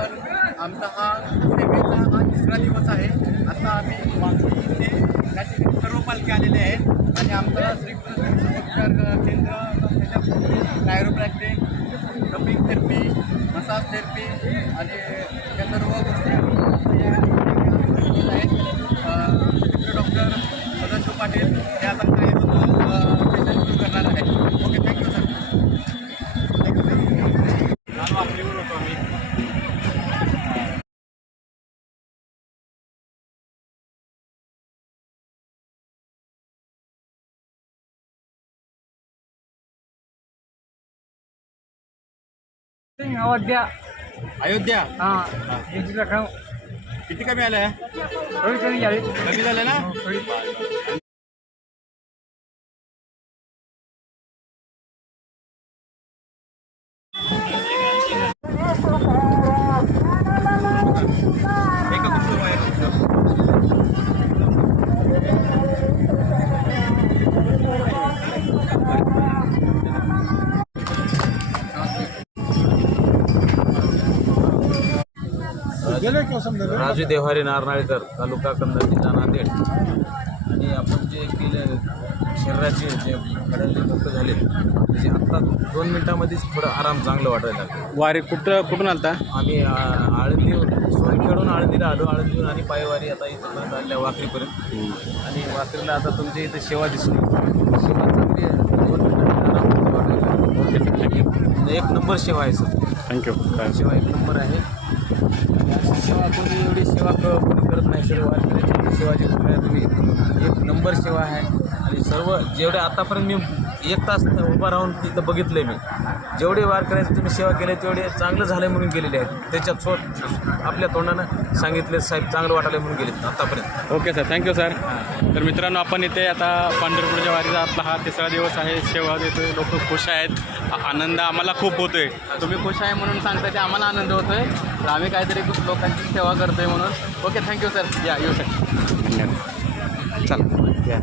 आपण आमचा हा सेवेचा हा 3रा दिवस आहे. आता आम्ही वाकडी इथे त्याचे सर्व पालखी आलेले आहेत आणि आमचा श्रीकृष्ण उपचार केंद्र कायरोप्रॅक्टिक, कपिंग थेरपी, मसाज थेरपी आणि या सर्व गोष्टी आम्ही या ठिकाणी आहेत. डॉक्टर सदाशिव पाटील हे आता काही पेशंट सुरू करणार आहे. Okay, thank you sir. वाकडीवर होतो आम्ही. अयोध्या अयोध्या यांची रक्कम किती कमी आलं आहे? कमी झाली. कमी झालं ना? राजू देव्हारे नारनाळकर, तालुका कंधार, जिल्हा नांदेड. आणि आपण जे केले शरीराचे जे खड्याचे मुक्त झाले त्याचे आत्ता 2 मिनिटांमध्येच थोडं आराम चांगलं वाटायला लागलं. वारी कुठून आलता? आम्ही आळंदीहून सोनखेडून आळंदीला आलो. आळंदीहून आणि पायवारी आता इथं आल्या वाखरीपर्यंत. आणि वाखरीला आता तुमच्या इथं सेवा दिसली. सेवा चांगली आहे. 2 मिनिटांमध्ये आराम वाटायला. थँक्यू. एक नंबर सेवा आहे सर. थँक्यू. सेवा एक नंबर आहे. अशी सेवा कोणी एवढी सेवा कोणी करत नाही. सर्व वारकऱ्याची सेवा जी करताय तुम्ही एक नंबर सेवा आहे. आणि सर्व जेवढे आतापर्यंत मी 1 तास उभा राहून तिथं बघितलं मी, जेवढे वारकऱ्याची तुम्ही सेवा केली तेवढे चांगलं झालं म्हणून गेलेले आहेत. त्याच्यात आपल्या तोंडानं सांगितले साहेब चांगलं वाटायला म्हणून गेले आतापर्यंत. Okay sir, thank you sir. तर मित्रांनो, आपण इथे आता पंढरपूरच्या वारीचा आपला हा 3रा दिवस आहे. सेवा देतोय, लोक खुश आहेत. आनंद आम्हाला खूप होतोय. तुम्ही खुश आहे म्हणून सांगता ते आम्हाला आनंद होतोय. तर आम्ही काहीतरी लोकांची सेवा करतोय म्हणून. Okay, thank you sir. या येऊ सर. धन्यवाद. चल या.